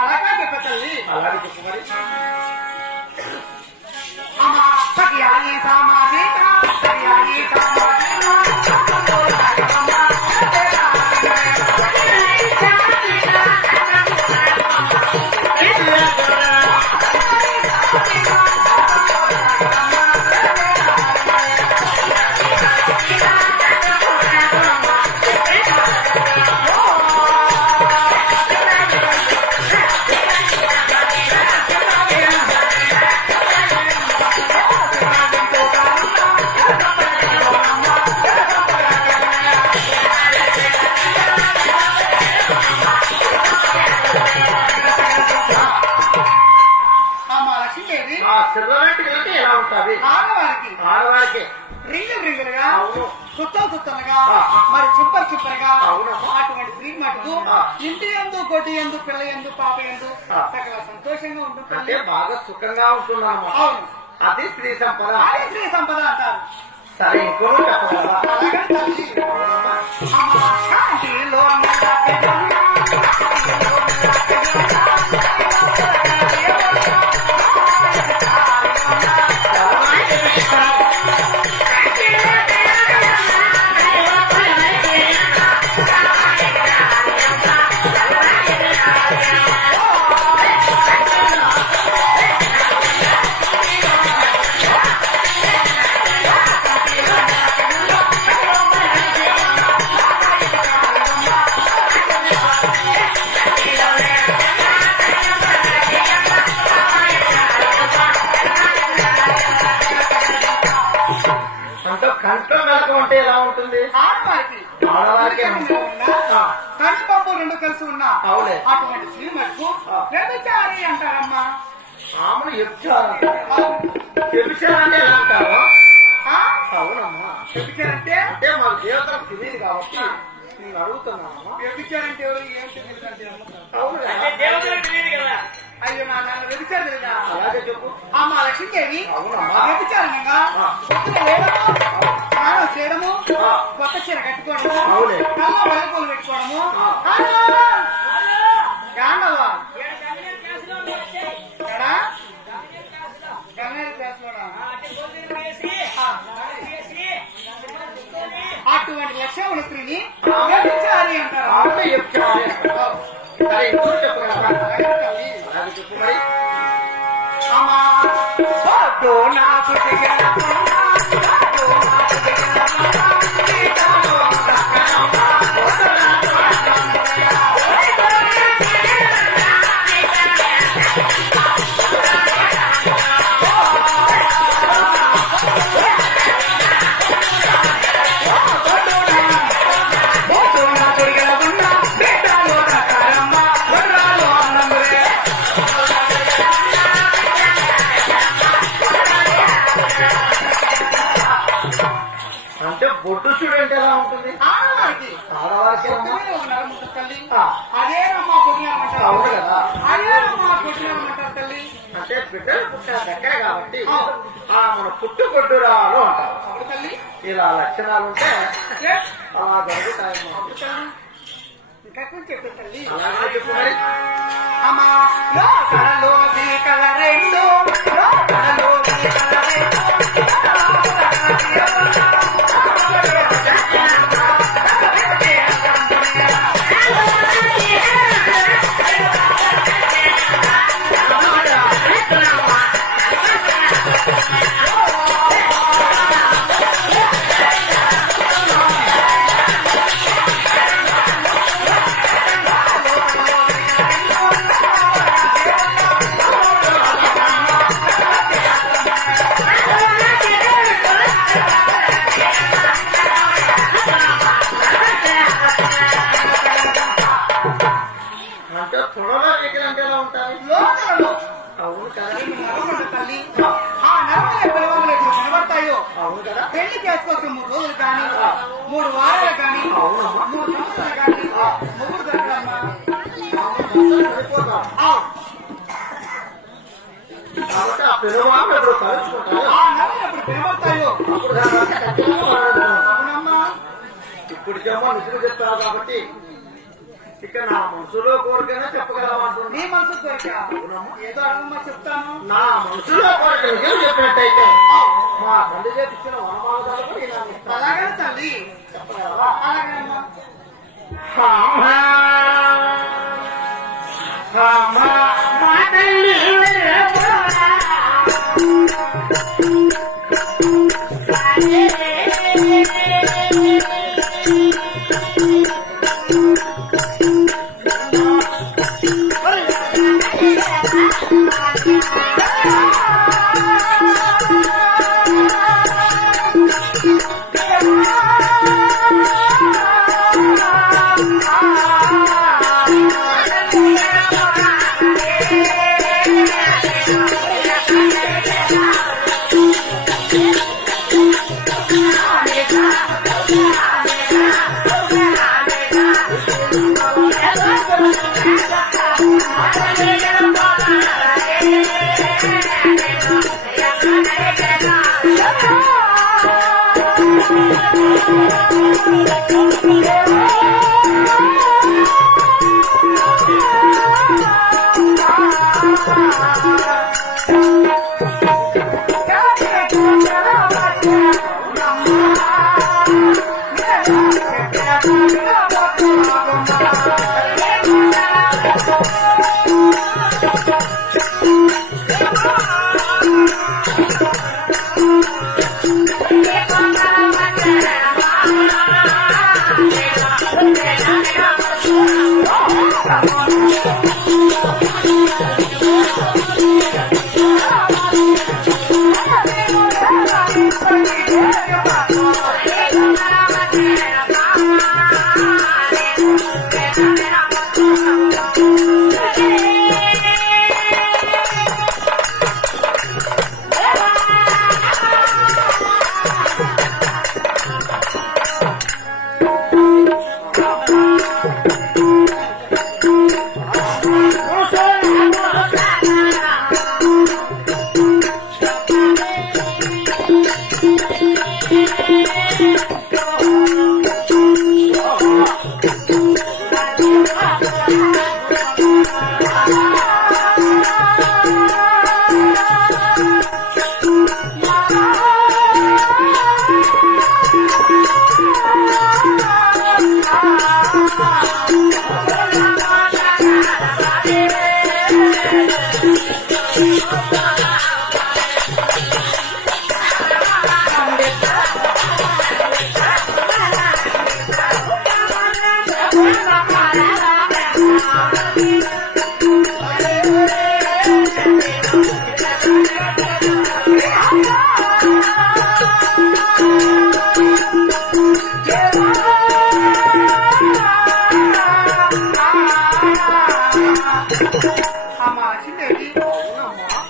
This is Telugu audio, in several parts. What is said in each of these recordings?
అలాగే చెప్ప తల్లి. అలాగే చెప్పు మరి. అమ్మా సఖియాయి సామాజిక సఖియాయి ఆడవారికి రింగులు రింగులుగా సుత్తలు సుత్తలుగా మరి చుప్పలు చుప్పలుగా అటువంటి స్త్రీ మటుకు ఇంటి ఎందు కొట్టి ఎందు పిల్ల ఎందు పాప ఎందు సకల సంతోషంగా ఉంటుంది. బాగా సుఖంగా ఉంటున్నాము. అవును, అది స్త్రీ సంపద. అదే స్త్రీ సంపద అంటారు. సరే ఇంకో చెప్పగలరా? కంట్లో వెలక ఉంటే ఎలా ఉంటుంది? ఆడవారికి కలిసి పంపు రెండు కలిసి ఉన్నా అవులే అటువంటి స్త్రీ మటుకు వ్యభిచారి అంటారమ్మా. ఆమెను వ్యభిచారంటే ఎలా అంటారు? అవునమ్మా, వ్యభిచారంటే అంటే మా దేవతలకు తెలియదు కాబట్టి నేను అడుగుతున్నానమ్మా. వ్యభిచారంటే ఎవరు ఏంటి అంటే అవును తెలియదు కదా. అయ్యో నాన్న వ్యభిచారం లేదా? అలాగే చెప్పు. అమ్మ లక్ష్మీదేవి అవునమ్మా వ్యభిచారంగా స్నానం చేయడము, కొత్త చీర కట్టుకోవడము, నల్ల బల్లపూలు పెట్టుకోవడము. యాండవా అటువంటి లక్ష్యముల స్త్రీని వ్యభిచారి అంటారు. అమ్మా నాకు అంటే బొట్టు చూడంటే ఎలా ఉంటుంది? ఆడవారికి ఆడవారికి తల్లి అదేనమ్మా కొట్టినామంటారు. అవును కదా, అదేనమ్మా కొట్టినామంటారు తల్లి. అంటే బిడ్డలు పుట్టిన దగ్గర కాబట్టి మన పుట్టుకొడ్డురాలు అంటారు తల్లి. ఇలా లక్షణాలు ఉంటే అలా జరుగుతాయమ్మా. ఇంకా చెప్పే తల్లి అలాగే చెప్పు మరి. అమ్మా లోకలో రెండు లోకలో పెళ్లి చేసుకోవచ్చు 3 రోజులు కానీ 3 వారాలు కానీ 3 సంవత్సరాలు కానీ మొగుడు దొరకమ్మా. ఎప్పుడు పిలవడతాయో ఇప్పుడు జమ్మ నిధులు చెప్తారు కాబట్టి ఇక నా మనసులో కోరికైనా చెప్పగలమంటున్నా. నీ మనసు కోరిక ఏదో అడగమ్మా చెప్తాను. నా మనసులో కోరిక నిజం చెప్పినట్టయితే మా తండ్రి చేతిచ్చిన వనమాలదాలు కూడా ఇలా ఇస్తాను. అలాగే తల్లి చెప్పగలవా? అలాగేమ్మా. మా తల్లి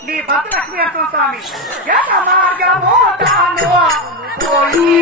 నీ భక్త లక్ష్మీ స్వామి మార్గమోటాను పోయి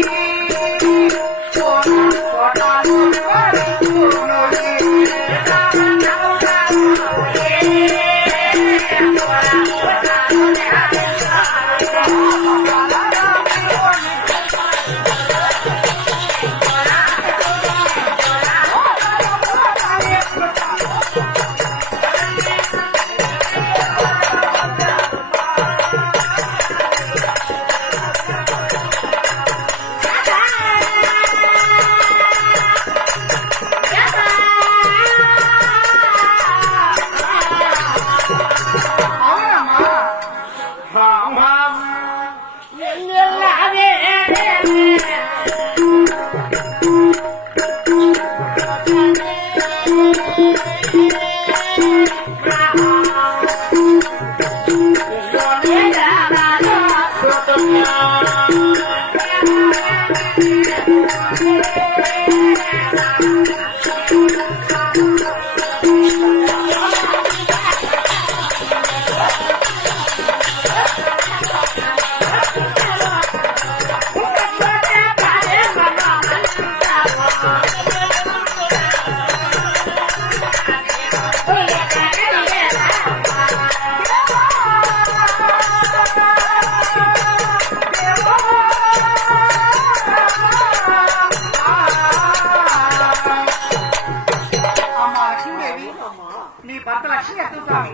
అమ్మా నీ భర్త లక్ష్మి ఎత్తు స్వామి